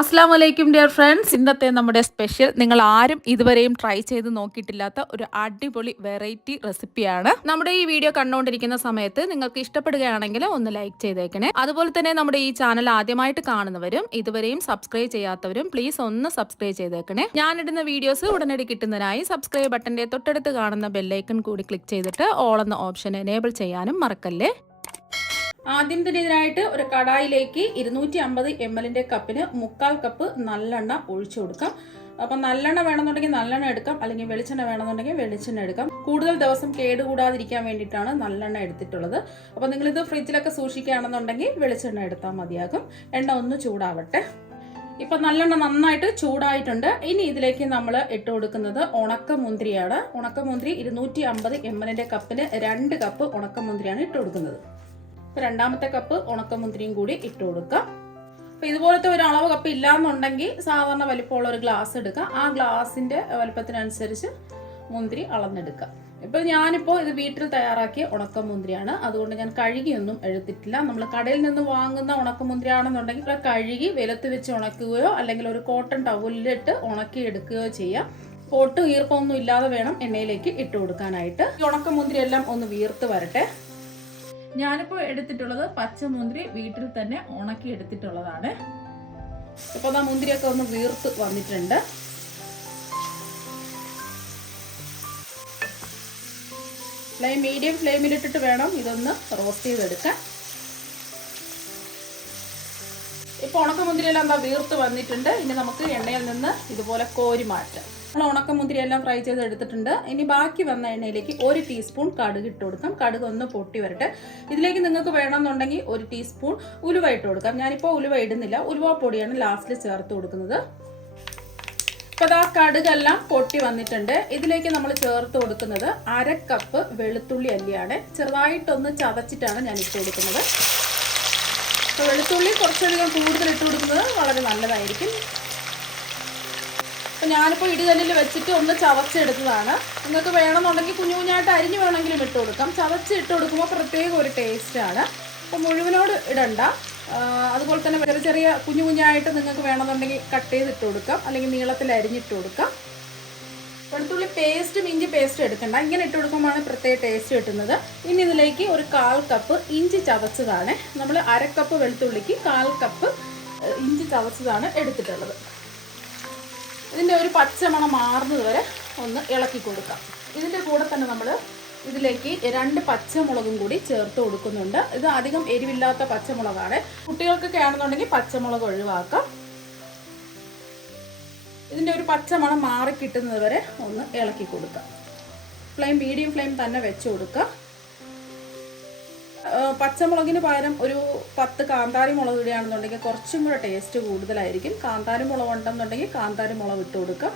അസ്സാം വലൈക്കും dear friends. ഇന്നത്തെ നമ്മുടെ സ്പെഷ്യൽ നിങ്ങൾ ആരും ഇതുവരെയും ട്രൈ ചെയ്ത് നോക്കിയിട്ടില്ലാത്ത ഒരു അടിപൊളി വെറൈറ്റി റെസിപ്പിയാണ്. നമ്മുടെ ഈ വീഡിയോ കണ്ടുകൊണ്ടിരിക്കുന്ന സമയത്ത് നിങ്ങൾക്ക് ഇഷ്ടപ്പെടുകയാണെങ്കിൽ ഒന്ന് ലൈക്ക് ചെയ്തേക്കണേ. അതുപോലെ തന്നെ നമ്മുടെ ഈ ചാനൽ ആദ്യമായിട്ട് കാണുന്നവരും ഇതുവരെയും സബ്സ്ക്രൈബ് ചെയ്യാത്തവരും പ്ലീസ് ഒന്ന് സബ്സ്ക്രൈബ് ചെയ്തേക്കണേ. ഞാനിടുന്ന വീഡിയോസ് ഉടനടി കിട്ടുന്നതിനായി സബ്സ്ക്രൈബ് ബട്ടന്റെ തൊട്ടടുത്ത് കാണുന്ന ബെല്ലൈക്കൺ കൂടി ക്ലിക്ക് ചെയ്തിട്ട് ഓൾ എന്ന ഓപ്ഷൻ എനേബിൾ ചെയ്യാനും മറക്കല്ലേ. ആദ്യം തന്നെ ഇതിനായിട്ട് ഒരു കടായിലേക്ക് 250 ml കപ്പിന് 1/4 കപ്പ് നല്ലെണ്ണ ഒഴിച്ചു കൊടുക്കാം. അപ്പം നല്ലെണ്ണ വേണമെന്നുണ്ടെങ്കിൽ നല്ലെണ്ണ എടുക്കാം, അല്ലെങ്കിൽ വെളിച്ചെണ്ണ വേണമെന്നുണ്ടെങ്കിൽ വെളിച്ചെണ്ണ എടുക്കാം. കൂടുതൽ ദിവസം കേടുകൂടാതിരിക്കാൻ വേണ്ടിയിട്ടാണ് നല്ലെണ്ണ എടുത്തിട്ടുള്ളത്. അപ്പം നിങ്ങളിത് ഫ്രിഡ്ജിലൊക്കെ സൂക്ഷിക്കുകയാണെന്നുണ്ടെങ്കിൽ വെളിച്ചെണ്ണ എടുത്താൽ മതിയാകും. എണ്ണ ഒന്ന് ചൂടാവട്ടെ. ഇപ്പം നല്ലെണ്ണ നന്നായിട്ട് ചൂടായിട്ടുണ്ട്. ഇനി ഇതിലേക്ക് നമ്മൾ ഇട്ട് കൊടുക്കുന്നത് ഉണക്കമുന്തിരിയാണ്. ഉണക്കമുന്തിരി 250 ml കപ്പിന് 2 കപ്പ് ഉണക്കമുന്തിരിയാണ് ഇട്ട് കൊടുക്കുന്നത്. രണ്ടാമത്തെ കപ്പ് ഉണക്കമുന്തിരിയും കൂടി ഇട്ട് കൊടുക്കാം. അപ്പം ഇതുപോലത്തെ ഒരു അളവ് കപ്പ് ഇല്ലാന്നുണ്ടെങ്കിൽ സാധാരണ വലിപ്പമുള്ള ഒരു ഗ്ലാസ് എടുക്കാം. ആ ഗ്ലാസിൻ്റെ വലിപ്പത്തിനനുസരിച്ച് മുന്തിരി അളന്നെടുക്കാം. ഇപ്പം ഞാനിപ്പോൾ ഇത് വീട്ടിൽ തയ്യാറാക്കിയ ഉണക്കമുന്തിരിയാണ്, അതുകൊണ്ട് ഞാൻ കഴുകിയൊന്നും എടുത്തിട്ടില്ല. നമ്മൾ കടയിൽ നിന്ന് വാങ്ങുന്ന ഉണക്കമുന്തിരിയാണെന്നുണ്ടെങ്കിൽ കഴുകി വെയിലത്ത് വെച്ച് ഉണക്കുകയോ അല്ലെങ്കിൽ ഒരു കോട്ടൺ ടവലിലിട്ട് ഉണക്കി എടുക്കുകയോ ചെയ്യാം. പൊട്ടും ഈർപ്പമൊന്നും ഇല്ലാതെ വേണം എണ്ണയിലേക്ക് ഇട്ട് കൊടുക്കാനായിട്ട്. ഈ ഉണക്കമുന്തിരി എല്ലാം ഒന്ന് വീർത്ത് വരട്ടെ. ഞാനിപ്പോൾ എടുത്തിട്ടുള്ളത് പച്ചമുന്തിരി വീട്ടിൽ തന്നെ ഉണക്കി എടുത്തിട്ടുള്ളതാണ്. ഇപ്പോൾ ആ മുന്തിരിയൊക്കെ ഒന്ന് വീർത്ത് വന്നിട്ടുണ്ട്. മീഡിയം ഫ്ലെയിമിലിട്ടിട്ട് വേണം ഇതൊന്ന് റോസ്റ്റ് ചെയ്തെടുക്കാൻ. ഇപ്പോൾ ഉണക്കമുന്തിരിയെല്ലാം എന്താ വീർത്ത് വന്നിട്ടുണ്ട്. ഇനി നമുക്ക് എണ്ണയിൽ നിന്ന് ഇതുപോലെ കോരി മാറ്റാം. നമ്മൾ ഉണക്കമുന്തിരി എല്ലാം ഫ്രൈ ചെയ്ത് എടുത്തിട്ടുണ്ട്. ഇനി ബാക്കി വന്ന എണ്ണയിലേക്ക് 1 ടീസ്പൂൺ കടുക് ഇട്ട് കൊടുക്കാം. കടുക് ഒന്ന് പൊട്ടി വരട്ടെ. ഇതിലേക്ക് നിങ്ങൾക്ക് വേണമെന്നുണ്ടെങ്കിൽ 1 ടീസ്പൂൺ ഉലുവ ഇട്ട് കൊടുക്കാം. ഞാനിപ്പോൾ ഉലുവ ഇടുന്നില്ല, ഉലുവ പൊടിയാണ് ലാസ്റ്റിൽ ചേർത്ത് കൊടുക്കുന്നത്. അപ്പോൾ അതാ കടുകെല്ലാം പൊട്ടി വന്നിട്ടുണ്ട്. ഇതിലേക്ക് നമ്മൾ ചേർത്ത് കൊടുക്കുന്നത് 1/2 കപ്പ് വെളുത്തുള്ളി അല്ലിയാണ്. ചെറുതായിട്ടൊന്ന് ചതച്ചിട്ടാണ് ഞാൻ ഇട്ട് കൊടുക്കുന്നത്. അപ്പോൾ വെളുത്തുള്ളി കുറച്ചധികം കൂടുതൽ ഇട്ട് കൊടുക്കുന്നത് വളരെ നല്ലതായിരിക്കും. അപ്പോൾ ഞാനിപ്പോൾ ഇടികല്ലിൽ വെച്ചിട്ട് ഒന്ന് ചതച്ചെടുത്തതാണ്. നിങ്ങൾക്ക് വേണമെന്നുണ്ടെങ്കിൽ കുഞ്ഞു കുഞ്ഞായിട്ട് അരിഞ്ഞ് വേണമെങ്കിലും ഇട്ട് കൊടുക്കാം. ചതച്ച് ഇട്ട് കൊടുക്കുമ്പോൾ പ്രത്യേക ഒരു ടേസ്റ്റാണ്. അപ്പോൾ മുഴുവനോട് ഇടണ്ട. അതുപോലെ തന്നെ ചെറിയ ചെറിയ കുഞ്ഞു കുഞ്ഞായിട്ട് നിങ്ങൾക്ക് വേണമെന്നുണ്ടെങ്കിൽ കട്ട് ചെയ്തിട്ട് കൊടുക്കാം, അല്ലെങ്കിൽ നീളത്തിൽ അരിഞ്ഞിട്ട് കൊടുക്കാം. വെളുത്തുള്ളി പേസ്റ്റും ഇഞ്ചി പേസ്റ്റും എടുക്കണ്ട, ഇങ്ങനെ ഇട്ട് കൊടുക്കുമ്പോഴാണ് പ്രത്യേക ടേസ്റ്റ് കിട്ടുന്നത്. ഇനി ഇതിലേക്ക് ഒരു 1/4 കപ്പ് ഇഞ്ചി ചതച്ചതാണ്. നമ്മൾ 1/2 കപ്പ് വെളുത്തുള്ളിക്ക് 1/4 കപ്പ് ഇഞ്ചി ചതച്ചതാണ് എടുത്തിട്ടുള്ളത്. ഇതിൻ്റെ ഒരു പച്ചമണം മാറുന്നത് വരെ ഒന്ന് ഇളക്കി കൊടുക്കാം. ഇതിൻ്റെ കൂടെ തന്നെ നമ്മൾ ഇതിലേക്ക് 2 പച്ചമുളകും കൂടി ചേർത്ത് കൊടുക്കുന്നുണ്ട്. ഇത് അധികം എരിവില്ലാത്ത പച്ചമുളകാണ്. കുട്ടികൾക്കൊക്കെ ആണെന്നുണ്ടെങ്കിൽ പച്ചമുളക് ഒഴിവാക്കാം. ഇതിൻ്റെ ഒരു പച്ചമണം മാറി കിട്ടുന്നത് വരെ ഒന്ന് ഇളക്കി കൊടുക്കാം. മീഡിയം ഫ്ലെയിം തന്നെ വെച്ച് കൊടുക്കുക. പച്ചമുളകിന് പകരം ഒരു 10 കാന്താരി മുളക് ഇടുകയാണെന്നുണ്ടെങ്കിൽ കുറച്ചും കൂടെ ടേസ്റ്റ് കൂടുതലായിരിക്കും. കാന്താരി മുളക് ഉണ്ടെന്നുണ്ടെങ്കിൽ കാന്താരി മുളക് ഇട്ട് കൊടുക്കുക.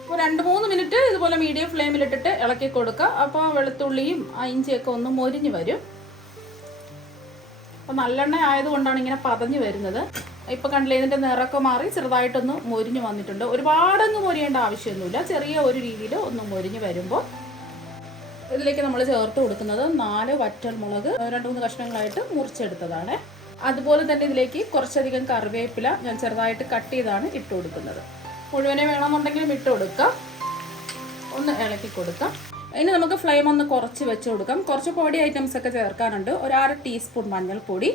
അപ്പോൾ 2-3 മിനിറ്റ് ഇതുപോലെ മീഡിയം ഫ്ലെയിമിലിട്ടിട്ട് ഇളക്കി കൊടുക്കുക. അപ്പോൾ വെളുത്തുള്ളിയും ഇഞ്ചിയൊക്കെ ഒന്ന് മൊരിഞ്ഞ് വരും. അപ്പോൾ നല്ലെണ്ണ ആയതുകൊണ്ടാണ് ഇങ്ങനെ പതഞ്ഞ് വരുന്നത്. ഇപ്പോൾ കണ്ടില്ലേ, ഇതിൻ്റെ നിറമൊക്കെ മാറി ചെറുതായിട്ടൊന്ന് മൊരിഞ്ഞ് വന്നിട്ടുണ്ട്. ഒരുപാടൊന്നും മൊരിയേണ്ട ആവശ്യമൊന്നുമില്ല. ചെറിയ ഒരു രീതിയിൽ ഒന്ന് മൊരിഞ്ഞ് വരുമ്പോൾ ഇതിലേക്ക് നമ്മൾ ചേർത്ത് കൊടുക്കുന്നത് 4 വറ്റൽമുളക് 2-3 കഷ്ണങ്ങളായിട്ട് മുറിച്ചെടുത്തതാണ്. അതുപോലെ തന്നെ ഇതിലേക്ക് കുറച്ചധികം കറിവേപ്പില ഞാൻ ചെറുതായിട്ട് കട്ട് ചെയ്താണ് ഇട്ട് കൊടുക്കുന്നത്. മുഴുവനെ വേണമെന്നുണ്ടെങ്കിലും ഇട്ട് കൊടുക്കാം. ഒന്ന് ഇളക്കി കൊടുക്കാം. ഇനി നമുക്ക് ഫ്ലെയിം ഒന്ന് കുറച്ച് വെച്ച് കൊടുക്കാം. കുറച്ച് പൊടി ഐറ്റംസ് ഒക്കെ ചേർക്കാനുണ്ട്. 1/2 ടീസ്പൂൺ മഞ്ഞൾപ്പൊടി,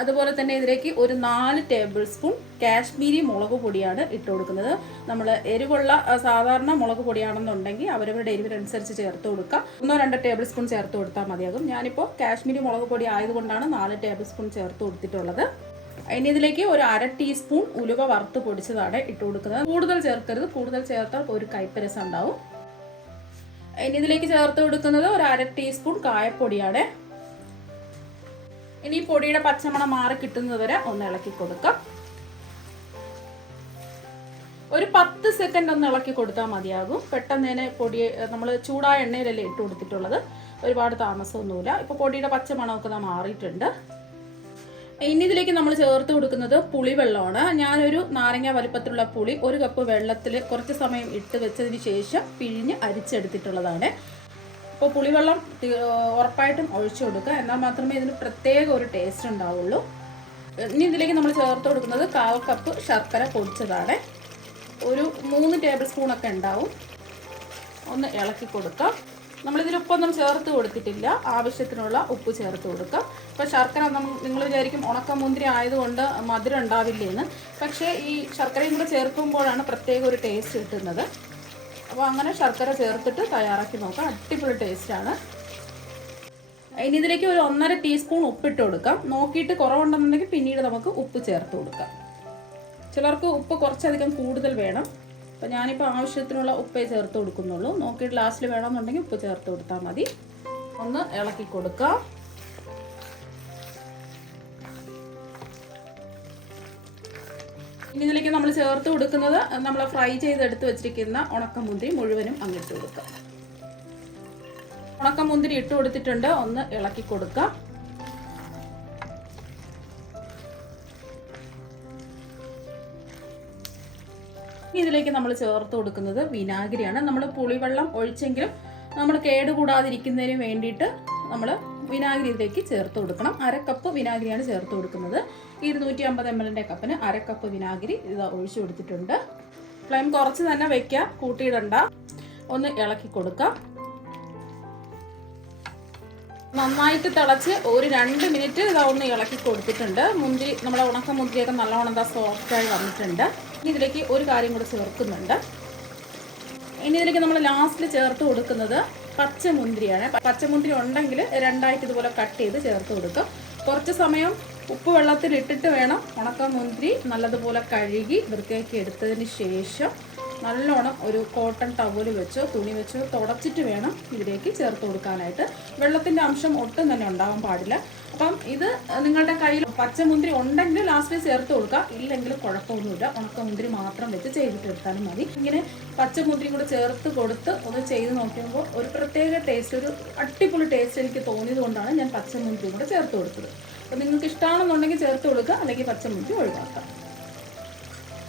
അതുപോലെ തന്നെ ഇതിലേക്ക് ഒരു 4 ടേബിൾ സ്പൂൺ കാശ്മീരി മുളക് പൊടിയാണ് ഇട്ട് കൊടുക്കുന്നത്. നമ്മൾ എരിവുള്ള സാധാരണ മുളക് പൊടിയാണെന്നുണ്ടെങ്കിൽ അവരവരുടെ എരിവിനനുസരിച്ച് ചേർത്ത് കൊടുക്കുക. 1-2 ടേബിൾ സ്പൂൺ ചേർത്ത് കൊടുത്താൽ മതിയാകും. ഞാനിപ്പോൾ കാശ്മീരി മുളക് പൊടി ആയതുകൊണ്ടാണ് 4 ടേബിൾ സ്പൂൺ ചേർത്ത് കൊടുത്തിട്ടുള്ളത്. ഇനി ഇതിലേക്ക് ഒരു 1/2 ടീസ്പൂൺ ഉലുവ വറുത്ത് പൊടിച്ചതാണ് ഇട്ട് കൊടുക്കുന്നത്. കൂടുതൽ ചേർക്കരുത്, കൂടുതൽ ചേർത്താൽ ഒരു കയ്പ്പരസം ഉണ്ടാവും. ഇനി ഇതിലേക്ക് ചേർത്ത് കൊടുക്കുന്നത് ഒരു 1/2 ടീസ്പൂൺ കായപ്പൊടിയാണ്. ഇനി പൊടിയുടെ പച്ചമണം മാറി കിട്ടുന്നത് വരെ ഒന്ന് ഇളക്കി കൊടുക്കാം. ഒരു 10 സെക്കൻഡ് ഒന്ന് ഇളക്കി കൊടുത്താൽ മതിയാകും. പെട്ടെന്ന് തന്നെ പൊടി നമ്മൾ ചൂടായ എണ്ണയിലല്ലേ ഇട്ട് കൊടുത്തിട്ടുള്ളത്, ഒരുപാട് താമസമൊന്നുമില്ല. ഇപ്പോൾ പൊടിയുടെ പച്ചമണമൊക്കെ മാറിയിട്ടുണ്ട്. ഇനി ഇതിലേക്ക് നമ്മൾ ചേർത്ത് കൊടുക്കുന്നത് പുളിവെള്ളമാണ്. ഞാനൊരു നാരങ്ങ വലിപ്പത്തിലുള്ള പുളി 1 കപ്പ് വെള്ളത്തിൽ കുറച്ച് സമയം ഇട്ട് വെച്ചതിന് ശേഷം പിഴിഞ്ഞ് അരിച്ചെടുത്തിട്ടുള്ളതാണ്. അപ്പോൾ പുളിവെള്ളം ഉറപ്പായിട്ടും ഒഴിച്ചു കൊടുക്കുക, എന്നാൽ മാത്രമേ ഇതിന് പ്രത്യേക ഒരു ടേസ്റ്റ് ഉണ്ടാവുള്ളൂ. ഇനി ഇതിലേക്ക് നമ്മൾ ചേർത്ത് കൊടുക്കുന്നത് 1/4 കപ്പ് ശർക്കര പൊടിച്ചതാണ്. ഒരു 3 ടേബിൾ സ്പൂണൊക്കെ ഉണ്ടാവും. ഒന്ന് ഇളക്കി കൊടുക്കാം. നമ്മളിതിൽ ഉപ്പൊന്നും ചേർത്ത് കൊടുത്തിട്ടില്ല, ആവശ്യത്തിനുള്ള ഉപ്പ് ചേർത്ത് കൊടുക്കാം. ഇപ്പോൾ ശർക്കര നിങ്ങൾ വിചാരിക്കും ഉണക്കമുന്തിരി ആയതുകൊണ്ട് മധുരം ഉണ്ടാവില്ലേന്ന്, പക്ഷേ ഈ ശർക്കരയും കൂടെ ചേർക്കുമ്പോഴാണ് പ്രത്യേക ഒരു ടേസ്റ്റ് കിട്ടുന്നത്. അപ്പോൾ അങ്ങനെ ശർക്കര ചേർത്തിട്ട് തയ്യാറാക്കി നോക്കാം, അടിപൊളി ടേസ്റ്റാണ്. ഇനി ഇതിലേക്ക് ഒരു 1.5 ടീസ്പൂൺ ഉപ്പിട്ട് കൊടുക്കാം. നോക്കിയിട്ട് കുറവുണ്ടെന്നുണ്ടെങ്കിൽ പിന്നീട് നമുക്ക് ഉപ്പ് ചേർത്ത് കൊടുക്കാം. ചിലർക്ക് ഉപ്പ് കുറച്ചധികം കൂടുതൽ വേണം. അപ്പോൾ ഞാനിപ്പോൾ ആവശ്യത്തിനുള്ള ഉപ്പേ ചേർത്ത് കൊടുക്കുന്നുള്ളൂ. നോക്കിയിട്ട് ലാസ്റ്റിൽ വേണമെന്നുണ്ടെങ്കിൽ ഉപ്പ് ചേർത്ത് കൊടുത്താൽ മതി. ഒന്ന് ഇളക്കി കൊടുക്കാം. ഇനി ഇതിലേക്ക് നമ്മൾ ചേർത്ത് കൊടുക്കുന്നത് നമ്മൾ ഫ്രൈ ചെയ്തെടുത്ത് വെച്ചിരിക്കുന്ന ഉണക്കമുന്തിരി മുഴുവനും അങ്ങിട്ട് കൊടുക്കാം. ഉണക്കമുന്തിരി ഇട്ട് കൊടുത്തിട്ടുണ്ട്. ഒന്ന് ഇളക്കി കൊടുക്കാം. ഇതിലേക്ക് നമ്മൾ ചേർത്ത് കൊടുക്കുന്നത് വിനാഗിരിയാണ്. നമ്മൾ പുളിവെള്ളം ഒഴിച്ചെങ്കിലും നമ്മൾ കേടുകൂടാതിരിക്കുന്നതിന് വേണ്ടിയിട്ട് നമ്മൾ വിനാഗിരി ഇതിലേക്ക് ചേർത്ത് കൊടുക്കണം. 1/2 കപ്പ് വിനാഗിരിയാണ് ചേർത്ത് കൊടുക്കുന്നത്. 250 ml കപ്പിന് 1/2 കപ്പ് വിനാഗിരി ഇത് ഒഴിച്ചു കൊടുത്തിട്ടുണ്ട്. ഫ്ലെയിം കുറച്ച് തന്നെ വെക്കാം, കൂട്ടിയിടണ്ട. ഒന്ന് ഇളക്കി കൊടുക്കാം. നന്നായിട്ട് തിളച്ച് ഒരു 2 മിനിറ്റ് ഇതാ ഒന്ന് ഇളക്കി കൊടുത്തിട്ടുണ്ട്. മുന്തിരി, നമ്മുടെ ഉണക്ക മുന്തിരിയൊക്കെ നല്ലോണം എന്താ സോഫ്റ്റായി വന്നിട്ടുണ്ട്. ഇനി ഇതിലേക്ക് ഒരു കാര്യം കൂടെ ചേർക്കുന്നുണ്ട്. ഇനി ഇതിലേക്ക് നമ്മൾ ലാസ്റ്റിൽ ചേർത്ത് കൊടുക്കുന്നത് പച്ചമുന്തിരിയാണ്. പച്ചമുന്തിരി ഉണ്ടെങ്കിൽ 2ആയിട്ട് ഇതുപോലെ കട്ട് ചെയ്ത് ചേർത്ത് കൊടുക്കുക. കുറച്ച് സമയം ഉപ്പ് വെള്ളത്തിൽ ഇട്ടിട്ട് വേണം ഉണക്ക മുന്തിരി നല്ലതുപോലെ കഴുകി വൃത്തിയാക്കി എടുത്തതിന് ശേഷം നല്ലോണം ഒരു കോട്ടൺ ടവൽ വെച്ചോ തുണി വെച്ചോ തുടച്ചിട്ട് വേണം ഇതിലേക്ക് ചേർത്ത് കൊടുക്കാനായിട്ട്. വെള്ളത്തിൻ്റെ അംശം ഒട്ടും തന്നെ ഉണ്ടാവാൻ പാടില്ല. അപ്പം ഇത് നിങ്ങളുടെ കയ്യിൽ പച്ചമുന്തിരി ഉണ്ടെങ്കിൽ ലാസ്റ്റിൽ ചേർത്ത് കൊടുക്കുക, ഇല്ലെങ്കിൽ കുഴപ്പമൊന്നുമില്ല. ഉണക്കമുന്തിരി മാത്രം വെച്ച് ചെയ്തിട്ടെടുത്താലും മതി. ഇങ്ങനെ പച്ചമുന്തിരി കൂടെ ചേർത്ത് കൊടുത്ത് ഒന്ന് ചെയ്ത് നോക്കുമ്പോൾ ഒരു പ്രത്യേക ടേസ്റ്റ്, ഒരു അടിപൊളി ടേസ്റ്റ് എനിക്ക് തോന്നിയത് കൊണ്ടാണ് ഞാൻ പച്ചമുന്തിരി കൂടെ ചേർത്ത് കൊടുത്തത്. അപ്പോൾ നിങ്ങൾക്ക് ഇഷ്ടമാണെന്നുണ്ടെങ്കിൽ ചേർത്ത് കൊടുക്കുക, അല്ലെങ്കിൽ പച്ചമുന്തിരി ഒഴിവാക്കാം.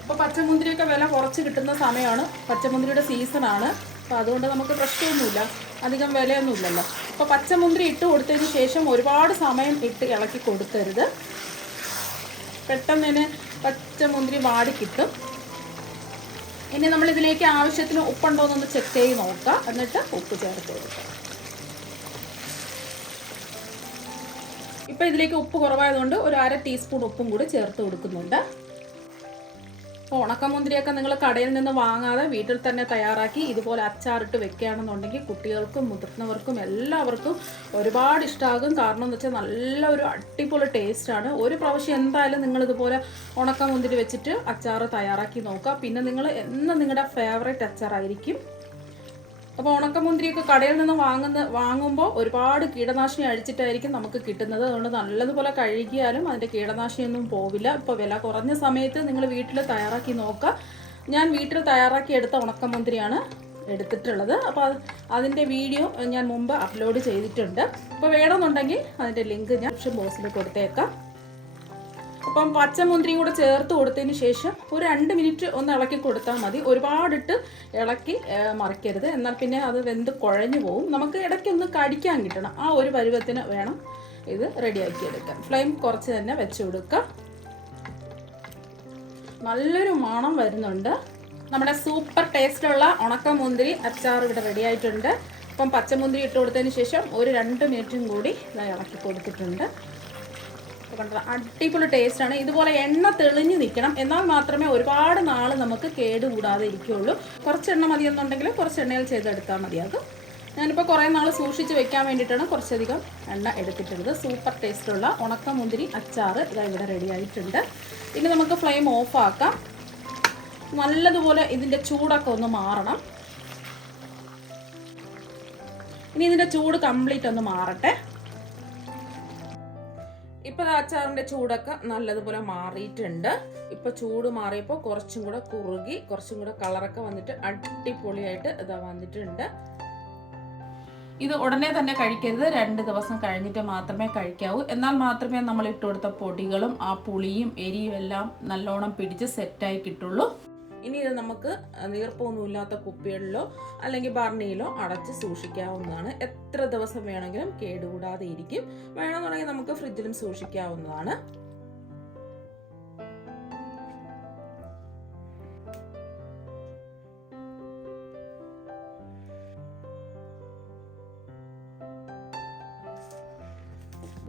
അപ്പോൾ പച്ചമുന്തിരിയൊക്കെ വില കുറച്ച് കിട്ടുന്ന സമയമാണ്, പച്ചമുന്തിരിയുടെ സീസണാണ്. അപ്പോൾ അതുകൊണ്ട് നമുക്ക് പ്രശ്നമൊന്നുമില്ല, അധികം വിലയൊന്നുമില്ലല്ലോ. അപ്പോൾ പച്ചമുന്തിരി ഇട്ട് കൊടുത്തതിന് ശേഷം ഒരുപാട് സമയം ഇട്ട് ഇളക്കി കൊടുക്കരുത്, പെട്ടെന്ന് തന്നെ പച്ചമുന്തിരി വാടി കിട്ടും. ഇനി നമ്മളിതിലേക്ക് ആവശ്യത്തിന് ഉപ്പുണ്ടോ എന്നൊന്ന് ചെക്ക് ചെയ്ത് നോക്കാം, എന്നിട്ട് ഉപ്പ് ചേർത്ത് കൊടുക്കാം. ഇപ്പോൾ ഇതിലേക്ക് ഉപ്പ് കുറവായതുകൊണ്ട് ഒരു 1/2 ടീസ്പൂൺ ഉപ്പും കൂടി ചേർത്ത് കൊടുക്കുന്നുണ്ട്. അപ്പോൾ ഉണക്കമുന്തിരിയൊക്കെ നിങ്ങൾ കടയിൽ നിന്ന് വാങ്ങാതെ വീട്ടിൽ തന്നെ തയ്യാറാക്കി ഇതുപോലെ അച്ചാറിട്ട് വെക്കുകയാണെന്നുണ്ടെങ്കിൽ കുട്ടികൾക്കും മുതിർന്നവർക്കും എല്ലാവർക്കും ഒരുപാട് ഇഷ്ടമാകും. കാരണം എന്ന് വെച്ചാൽ നല്ല ഒരു അടിപൊളി ടേസ്റ്റാണ്. ഒരു പ്രാവശ്യം എന്തായാലും നിങ്ങളിതുപോലെ ഉണക്കമുന്തിരി വെച്ചിട്ട് അച്ചാർ തയ്യാറാക്കി നോക്കുക. പിന്നെ നിങ്ങൾ എന്നും നിങ്ങളുടെ ഫേവറേറ്റ് അച്ചാറായിരിക്കും. അപ്പോൾ ഉണക്കമുന്തിരിയൊക്കെ കടയിൽ നിന്ന് വാങ്ങുമ്പോൾ ഒരുപാട് കീടനാശിനി അടിച്ചിട്ടായിരിക്കും നമുക്ക് കിട്ടുന്നത്. അതുകൊണ്ട് നല്ലതുപോലെ കഴുകിയാലും അതിൻ്റെ കീടനാശിനിയൊന്നും പോവില്ല. ഇപ്പോൾ വില കുറഞ്ഞ സമയത്ത് നിങ്ങൾ വീട്ടിൽ തയ്യാറാക്കി നോക്കുക. ഞാൻ വീട്ടിൽ തയ്യാറാക്കി എടുത്ത ഉണക്കമുന്തിരിയാണ് എടുത്തിട്ടുള്ളത്. അപ്പോൾ അതിൻ്റെ വീഡിയോ ഞാൻ മുമ്പ് അപ്ലോഡ് ചെയ്തിട്ടുണ്ട്. അപ്പോൾ വേണമെന്നുണ്ടെങ്കിൽ അതിൻ്റെ ലിങ്ക് ഞാൻ ഡിസ്ക്രിപ്ഷൻ ബോക്സിൽ കൊടുത്തേക്കാം. അപ്പം പച്ചമുന്തിരിയും കൂടെ ചേർത്ത് കൊടുത്തതിന് ശേഷം ഒരു 2 മിനിറ്റ് ഒന്ന് ഇളക്കി കൊടുത്താൽ മതി. ഒരുപാടിട്ട് ഇളക്കി മറിക്കരുത്, എന്നാൽ പിന്നെ അത് വെന്ത് കുഴഞ്ഞു പോകും. നമുക്ക് ഇടയ്ക്കൊന്ന് കടിക്കാൻ കിട്ടണം, ആ ഒരു പരുവത്തിന് വേണം ഇത് റെഡിയാക്കി എടുക്കാൻ. ഫ്ലെയിം കുറച്ച് തന്നെ വെച്ച് കൊടുക്കുക. നല്ലൊരു മണം വരുന്നുണ്ട്. നമ്മുടെ സൂപ്പർ ടേസ്റ്റുള്ള ഉണക്കമുന്തിരി അച്ചാർ ഇവിടെ റെഡി ആയിട്ടുണ്ട്. അപ്പം പച്ചമുന്തിരി ഇട്ട് കൊടുത്തതിന് ശേഷം ഒരു 2 മിനിറ്റും കൂടി ഇളക്കി കൊടുത്തിട്ടുണ്ട്. അടിപൊളി ടേസ്റ്റാണ്. ഇതുപോലെ എണ്ണ തെളിഞ്ഞ് നിൽക്കണം, എന്നാൽ മാത്രമേ ഒരുപാട് നാൾ നമുക്ക് കേടുകൂടാതെ ഇരിക്കുകയുള്ളൂ. കുറച്ച് എണ്ണ മതിയെന്നുണ്ടെങ്കിൽ കുറച്ച് എണ്ണയിൽ ചെയ്തെടുത്താൽ മതിയാകും. ഞാനിപ്പോൾ കുറേ നാൾ സൂക്ഷിച്ച് വെക്കാൻ വേണ്ടിയിട്ടാണ് കുറച്ചധികം എണ്ണ എടുത്തിട്ടുള്ളത്. സൂപ്പർ ടേസ്റ്റുള്ള ഉണക്കമുന്തിരി അച്ചാർ ഇതാ ഇവിടെ റെഡി ആയിട്ടുണ്ട്. ഇനി നമുക്ക് ഫ്ലെയിം ഓഫ് ആക്കാം. നല്ലതുപോലെ ഇതിൻ്റെ ചൂടൊക്കെ ഒന്ന് മാറണം. ഇനി ഇതിൻ്റെ ചൂട് കംപ്ലീറ്റ് ഒന്ന് മാറട്ടെ. ഇപ്പോൾ അച്ചാറിൻ്റെ ചൂടൊക്കെ നല്ലതുപോലെ മാറിയിട്ടുണ്ട്. ഇപ്പോൾ ചൂട് മാറിയപ്പോൾ കുറച്ചും കൂടെ കുറുകി കുറച്ചും കൂടെ കളറൊക്കെ വന്നിട്ട് അടിപൊളിയായിട്ട് ഇതാ വന്നിട്ടുണ്ട്. ഇത് ഉടനെ തന്നെ കഴിക്കരുത്, 2 ദിവസം കഴിഞ്ഞിട്ട് മാത്രമേ കഴിക്കാവൂ. എന്നാൽ മാത്രമേ നമ്മൾ ഇട്ട് കൊടുത്ത പൊടികളും ആ പുളിയും എരിയും എല്ലാം നല്ലോണം പിടിച്ച് സെറ്റായി കിട്ടുള്ളൂ. ഇനി ഇത് നമുക്ക് നീർപ്പൊന്നുമില്ലാത്ത കുപ്പികളിലോ അല്ലെങ്കിൽ ബർണിയിലോ അടച്ച് സൂക്ഷിക്കാവുന്നതാണ്. എത്ര ദിവസം വേണമെങ്കിലും കേടുകൂടാതെ ഇരിക്കും. വേണമെന്നുണ്ടെങ്കിൽ നമുക്ക് ഫ്രിഡ്ജിലും സൂക്ഷിക്കാവുന്നതാണ്.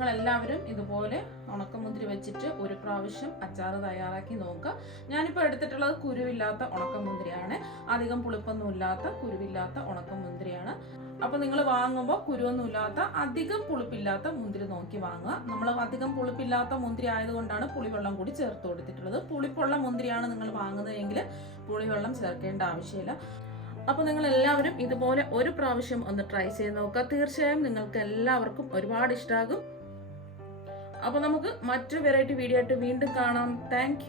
നിങ്ങളെല്ലാവരും ഇതുപോലെ ഉണക്കമുന്തിരി വെച്ചിട്ട് ഒരു പ്രാവശ്യം അച്ചാർ തയ്യാറാക്കി നോക്കുക. ഞാനിപ്പോൾ എടുത്തിട്ടുള്ളത് കുരുവില്ലാത്ത ഉണക്കമുന്തിരിയാണ്. അധികം പുളിപ്പൊന്നുമില്ലാത്ത കുരുവില്ലാത്ത ഉണക്കമുന്തിരിയാണ്. അപ്പോൾ നിങ്ങൾ വാങ്ങുമ്പോൾ കുരുവൊന്നുമില്ലാത്ത അധികം പുളിപ്പില്ലാത്ത മുന്തിരി നോക്കി വാങ്ങുക. നമ്മൾ അധികം പുളിപ്പില്ലാത്ത മുന്തിരി ആയതുകൊണ്ടാണ് പുളിവെള്ളം കൂടി ചേർത്ത് കൊടുത്തിട്ടുള്ളത്. പുളിപ്പുള്ള മുന്തിരിയാണ് നിങ്ങൾ വാങ്ങുന്നതെങ്കിൽ പുളിവെള്ളം ചേർക്കേണ്ട ആവശ്യമില്ല. അപ്പോൾ നിങ്ങൾ എല്ലാവരും ഇതുപോലെ ഒരു പ്രാവശ്യം ഒന്ന് ട്രൈ ചെയ്ത് നോക്കുക. തീർച്ചയായും നിങ്ങൾക്ക് എല്ലാവർക്കും ഒരുപാട് ഇഷ്ടമാകും. അപ്പോൾ നമുക്ക് മറ്റൊരു വെറൈറ്റി വീഡിയോ ആയിട്ട് വീണ്ടും കാണാം. താങ്ക്